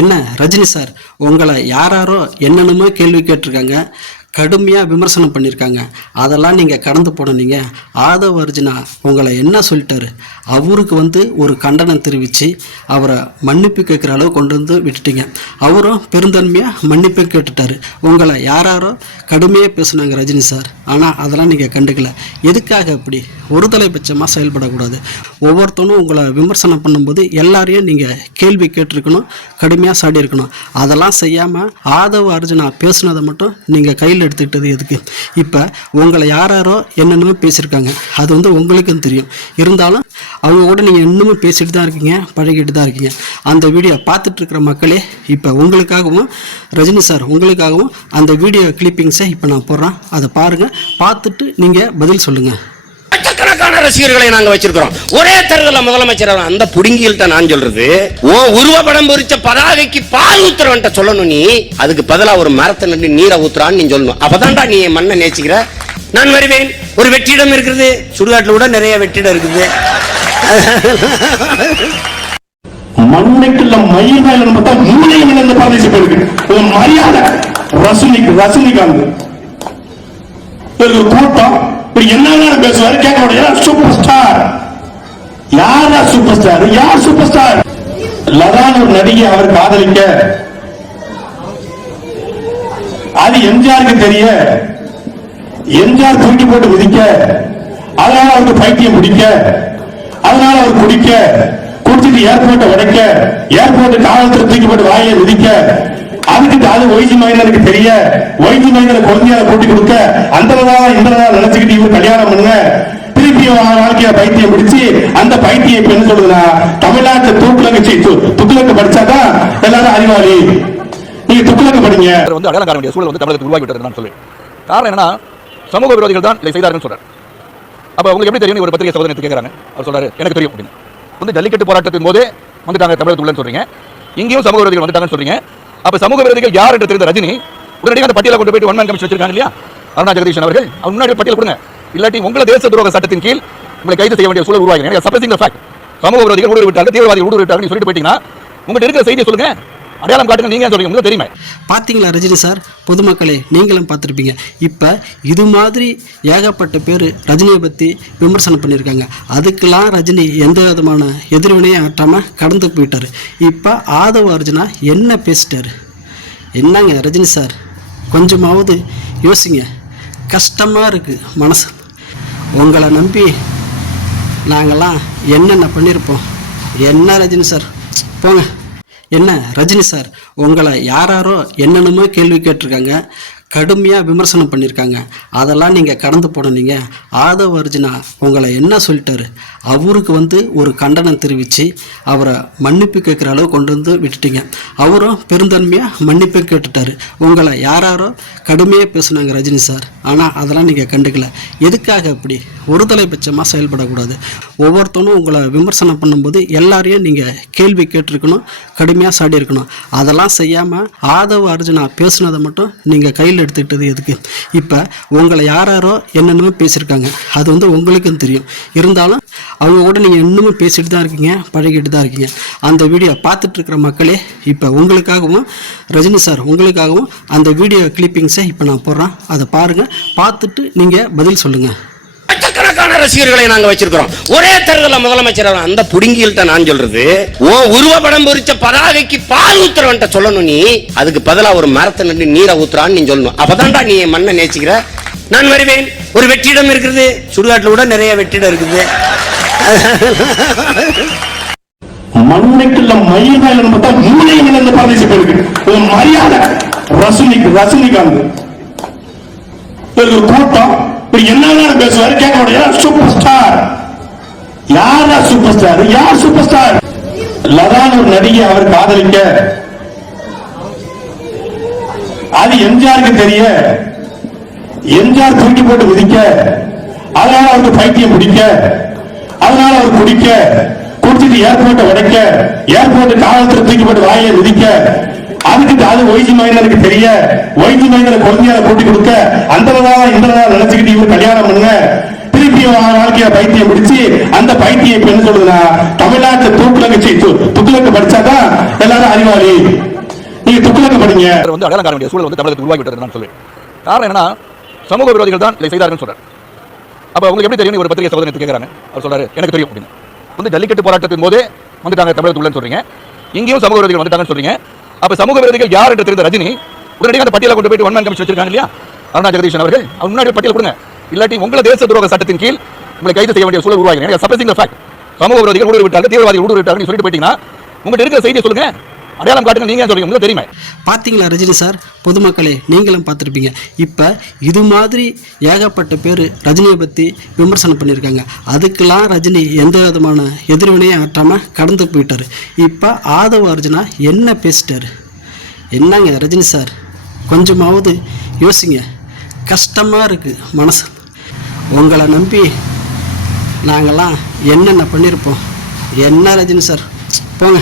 என்ன ரஜினி சார், உங்களை யாராரோ என்னென்னமோ கேள்வி கேட்டிருக்காங்க, கடுமையாக விமர்சனம் பண்ணியிருக்காங்க. அதெல்லாம் நீங்கள் கடந்து போனீங்க. ஆதவ அர்ஜுனா உங்களை என்ன சொல்லிட்டாரு? அவருக்கு ஒரு கண்டனம் தெரிவித்து அவரை மன்னிப்பு கேட்குற அளவு கொண்டு வந்து விட்டுட்டீங்க. அவரும் பெருந்தன்மையாக மன்னிப்பு கேட்டுட்டாரு. உங்களை யாராரோ கடுமையாக பேசுனாங்க ரஜினி சார். ஆனால் அதெல்லாம் நீங்கள் கண்டுக்கல. எதுக்காக அப்படி ஒரு தலைபட்சமாக செயல்படக்கூடாது? ஒவ்வொருத்தனும் உங்களை விமர்சனம் பண்ணும்போது எல்லாரையும் நீங்கள் கேள்வி கேட்டிருக்கணும், கடுமையாக சாடி இருக்கணும். அதெல்லாம் செய்யாமல் ஆதவ அர்ஜுனா பேசுனதை மட்டும் நீங்கள் கையில் எடுத்துக்கிட்டது எதுக்கு? இப்போ உங்களை யாராரோ என்னென்னமோ பேசியிருக்காங்க, அது உங்களுக்கும் தெரியும். இருந்தாலும் அவங்க கூட நீங்கள் இன்னமும் பேசிட்டு தான் இருக்கீங்க, பழகிட்டு தான் இருக்கீங்க. அந்த வீடியோ பார்த்துட்டு இருக்கிற மக்களே, இப்போ உங்களுக்காகவும் ரஜினி சார் உங்களுக்காகவும் அந்த வீடியோ கிளிப்பிங்ஸை இப்போ நான் போடுறேன். அதை பாருங்கள், பார்த்துட்டு நீங்கள் பதில் சொல்லுங்கள். லட்சக்கணக்கான ரசிகர்களை நாங்க வச்சிருக்கிறோம். ஒரே தேர்தலில் முதலமைச்சர் அந்த புடுங்கில்ட்ட நான் சொல்றது, ஓ உருவப்படம் பொறிச்ச பதாகைக்கு பால் ஊத்துறவன்ட்ட சொல்லணும். நீ அதுக்கு பதிலா ஒரு மரத்தை நட்டு நீரை ஊத்துறான்னு நீ சொல்லணும். அப்பதான்டா நீ மண்ணை நேசிக்கிற. நான் வருவேன். ஒரு வெற்றிடம் இருக்குது, சுடுகாட்டுல கூட நிறைய வெற்றிடம் இருக்குது. மண்ணுக்குள்ள மயில் மேல பார்த்தா மூளை விழுந்த பிரதேசம் இருக்கு. மரியாதை ரசனிகாந்த் கூட்டம் என்ன பேசுவாரு கேட்க முடியாது. சூப்பர் ஸ்டார் யாரா? சூப்பர் ஸ்டார் யார்? சூப்பர் ஸ்டார் லதான் ஒரு நடிகை அவர் காதலிக்க, அது எம்ஜிஆருக்கு தெரிய, எம்ஜிஆர் தூக்கி போட்டு விதிக்க, அதனால அவருக்கு பைத்தியம் பிடிக்க, அதனால அவர் குடிக்க, குடிச்சிட்டு ஏர்போர்ட்டை உடைக்க, ஏர்போர்ட் காவல்துறை தூக்கி போட்டு வாயை விதிக்க, அதுக்கு அது ஒய்ஜி மைனருக்கு தெரிய, ஒய்ஜி மைனரை குழந்தையால கூட்டி கொடுக்க, அந்த நினைச்சுக்கிட்டு இவர் கல்யாணம் பண்ணுங்க, திருப்பி வாழ்க்கைய பைத்தியம் பிடிச்சு அந்த பைத்தியம் இப்ப என்ன சொல்லுதுன்னா, தமிழ்நாட்டு துக்குலக்கு படிச்சாதான் எல்லாரும் அறிவாளி. நீங்க துக்குலக்கு படிங்க. அடையாளம் காண வேண்டிய சூழல் தமிழகத்தில் உருவாக்கி விட்டது நான் சொல்லுவேன். காரணம் என்னன்னா, சமூக விரோதிகள் தான் இதை செய்தார்கள் சொல்றாரு. அப்ப உங்களுக்கு எப்படி தெரியும்? ஒரு பத்திரிகை சகோதரத்தை கேட்கறாங்க, அவர் சொல்றாரு எனக்கு தெரியும் அப்படின்னு. ஜல்லிக்கட்டு போராட்டத்தின் போதே வந்துட்டாங்க தமிழகத்துள்ள சொல்றீங்க, இங்கேயும் சமூக விரோதிகள் வந்துட்டாங்கன்னு சொல்றீங்க. அப்ப சமூக விரோதிகள் யார் என்று தெரிந்த ரஜினி உடனடியாக அந்த பட்டியலை கொண்டு போயிட்டு ஒன் மேன் கமிஷன் வச்சிருக்காங்க இல்லையா, அருணா ஜெகதீஷன் அவர்கள். அவர் முன்னாடி பட்டியல் கொடுங்க, இல்லாட்டி உங்களை தேச துரோக சட்டத்தின் கீழ் உங்களை கைது செய்ய வேண்டிய சூழல் உருவாங்க. சப்ரசிங் தி ஃபேக்ட். சமூக விரோதிகள் ஊடுருவிட்டாங்க, தீவிரவாதிகள் ஊடுருவிட்டாங்க சொல்லிட்டு போயிட்டீங்கன்னா உங்கள்கிட்ட இருக்கிற செய்தியை சொல்லுங்க, அடையாளம் காட்டுங்க. நீங்க சொல்றீங்க, உங்களுக்கு தெரியுமா? பார்த்தீங்களா ரஜினி சார்? பொதுமக்களே நீங்களும் பார்த்துருப்பீங்க. இப்போ இது மாதிரி ஏகப்பட்ட பேர் ரஜினியை பற்றி விமர்சனம் பண்ணியிருக்காங்க. அதுக்கெல்லாம் ரஜினி எந்த விதமான எதிர்வினையும் ஆற்றாமல் கடந்து போயிட்டார். இப்போ ஆதவ அர்ஜுனா என்ன பேசிட்டாரு? என்னங்க ரஜினி சார், கொஞ்சமாவது யோசிங்க. கஷ்டமாக இருக்குது மனசு. உங்களை நம்பி நாங்கள்லாம் என்னென்ன பண்ணியிருப்போம். என்ன ரஜினி சார் போங்க. என்ன ரஜினி சார், உங்களை யாராரோ என்னென்னமோ கேள்வி கேட்டிருக்காங்க, கடுமையாக விமர்சனம் பண்ணியிருக்காங்க. அதெல்லாம் நீங்கள் கடந்து போனீங்க. ஆதவ அர்ஜுனா உங்களை என்ன சொல்லிட்டாரு? அவருக்கு ஒரு கண்டனம் தெரிவித்து அவரை மன்னிப்பு கேட்குற அளவு கொண்டு வந்து விட்டுட்டீங்க. அவரும் பெருந்தன்மையாக மன்னிப்பு கேட்டுட்டாரு. உங்களை யாராரோ கடுமையாக பேசுனாங்க ரஜினி சார். ஆனால் அதெல்லாம் நீங்கள் கண்டுக்கல. எதுக்காக அப்படி ஒரு தலைபட்சமாக செயல்படக்கூடாது? ஒவ்வொருத்தனும் உங்களை விமர்சனம் பண்ணும்போது எல்லாரையும் நீங்கள் கேள்வி கேட்டிருக்கணும், கடுமையாக சாடி இருக்கணும். அதெல்லாம் செய்யாமல் ஆதவ அர்ஜுனா பேசுனதை மட்டும் நீங்கள் கையில் எடுத்துக்கிட்டது எதுக்கு? இப்போ உங்களை யாராரோ என்னென்னமோ பேசியிருக்காங்க, அது உங்களுக்கும் தெரியும். இருந்தாலும் அவங்க கூட நீங்கள் இன்னமும் பேசிட்டு தான் இருக்கீங்க, பழகிட்டு தான் இருக்கீங்க. அந்த வீடியோ பார்த்துட்டு இருக்கிற மக்களே, இப்போ உங்களுக்காகவும் ரஜினி சார் உங்களுக்காகவும் அந்த வீடியோ கிளிப்பிங்ஸை இப்போ நான் போடுறேன். அதை பாருங்கள், பார்த்துட்டு நீங்கள் பதில் சொல்லுங்கள். லட்சக்கணக்கான ரசிகர்களை நாங்க வச்சிருக்கிறோம். ஒரே தேர்தலில் முதலமைச்சர் அந்த புடுங்கில்ட்ட நான் சொல்றது, ஓ உருவப்படம் பொறிச்ச பதாகைக்கு பால் ஊத்துறவன்ட்ட சொல்லணும். நீ அதுக்கு பதிலா ஒரு மரத்தை நட்டு நீரை ஊத்துறான்னு நீ சொல்லணும். அப்பதான்டா நீ மண்ணை நேசிக்கிற. நான் வருவேன். ஒரு வெற்றிடம் இருக்குது, சுடுகாட்டுல கூட நிறைய வெற்றிடம் இருக்குது. மண்ணுக்குள்ள மயில் மேல பார்த்தா மூளை விழுந்த பிரதேசம் இருக்கு. மரியாதை ரசனிகாந்த் கூட்டம் என்ன பேசுவாரு கேட்க முடியாது. சூப்பர் ஸ்டார் யாரா? சூப்பர் ஸ்டார் யார்? சூப்பர் ஸ்டார் லதான் ஒரு நடிகை அவர் காதலிக்க, அது எம்ஜிஆருக்கு தெரிய, எம்ஜிஆர் தூக்கி போட்டு விதிக்க, அதனால அவருக்கு பைத்தியம் பிடிக்க, அதனால அவர் குடிக்க, குடிச்சிட்டு ஏர்போர்ட்டை உடைக்க, ஏர்போர்ட் காவல்துறை தூக்கி போட்டு வாயை விதிக்க, அதுக்கு அது ஒய்ஜி மைனருக்கு தெரிய, ஒய்ஜி மைனரை குழந்தையால கூட்டி கொடுக்க, அந்த நினைச்சுக்கிட்டு இவர் கல்யாணம் பண்ணுங்க, திருப்பி வாழ்க்கைய பைத்தியம் பிடிச்சு அந்த பைத்தியம் இப்ப என்ன சொல்லுதுன்னா தமிழ்நாட்டு துக்ளக்கு படிச்சாதான் எல்லாரும் அறிவாளி. நீங்க துக்ளக்கு படிங்க. வந்து அடையாளம் காண வேண்டிய சூழல் வந்து தமிழகத்தில் உருவாகி விட்டது நான் சொல்லுவேன். காரணம் என்னன்னா சமூக விரோதிகள் தான் இதை செய்தார்கள் சொல்றாரு. அப்ப உங்களுக்கு எப்படி தெரியும்? ஒரு பத்திரிகை சகோதரத்தை கேட்கறாங்க. அவர் சொல்றாரு எனக்கு தெரியும் அப்படின்னு. வந்து ஜல்லிக்கட்டு போராட்டத்தின் போதே வந்துட்டாங்க தமிழகத்துள்ள சொல்றீங்க, இங்கேயும் சமூக விரோதிகள் வந்துட்டாங்கன்னு சொல்றீங்க. அப்ப சமூக விரோதிகள் யார் என்று தெரிந்த ரஜினி உடனடியாக அந்த பட்டியலை கொண்டு போயிட்டு ஒன் மேன் கமிஷன் வச்சிருக்காங்க இல்லையா அருணா ஜெகதீஷன் அவர்கள், அவர் முன்னாடி பட்டியல் கொடுங்க. இல்லாட்டி உங்களை தேச துரோக சட்டத்தின் கீழ் உங்களை கைது செய்ய வேண்டிய சூழல் உருவாகிறேன். சப்ரசிங் தி ஃபேக்ட். சமூக விரோதிகள் ஊடுருவிட்டாங்க, தீவிரவாதிகள் ஊடுருவிட்டாங்கன்னு சொல்லிட்டு போயிட்டீங்கன்னா உங்கள்கிட்ட இருக்கிற செய்தியை சொல்லுங்க, அடையாளம் காட்டுங்க. நீங்க சொல்லுங்க, உங்களுக்கு தெரியுமே. பார்த்தீங்களா ரஜினி சார், பொதுமக்களே நீங்களும் பார்த்துருப்பீங்க. இப்போ இது மாதிரி ஏகப்பட்ட பேர் ரஜினியை பற்றி விமர்சனம் பண்ணியிருக்காங்க. அதுக்கெல்லாம் ரஜினி எந்த விதமான எதிர்வினையும் ஆற்றாமல் கடந்து போயிட்டார். இப்போ ஆதவ அர்ஜுனா என்ன பேசிட்டார்? என்னங்க ரஜினி சார், கொஞ்சமாவது யோசிங்க. கஷ்டமாக இருக்குது மனசு. உங்களை நம்பி நாங்கள்லாம் என்னென்ன பண்ணியிருப்போம். என்ன ரஜினி சார், போங்க.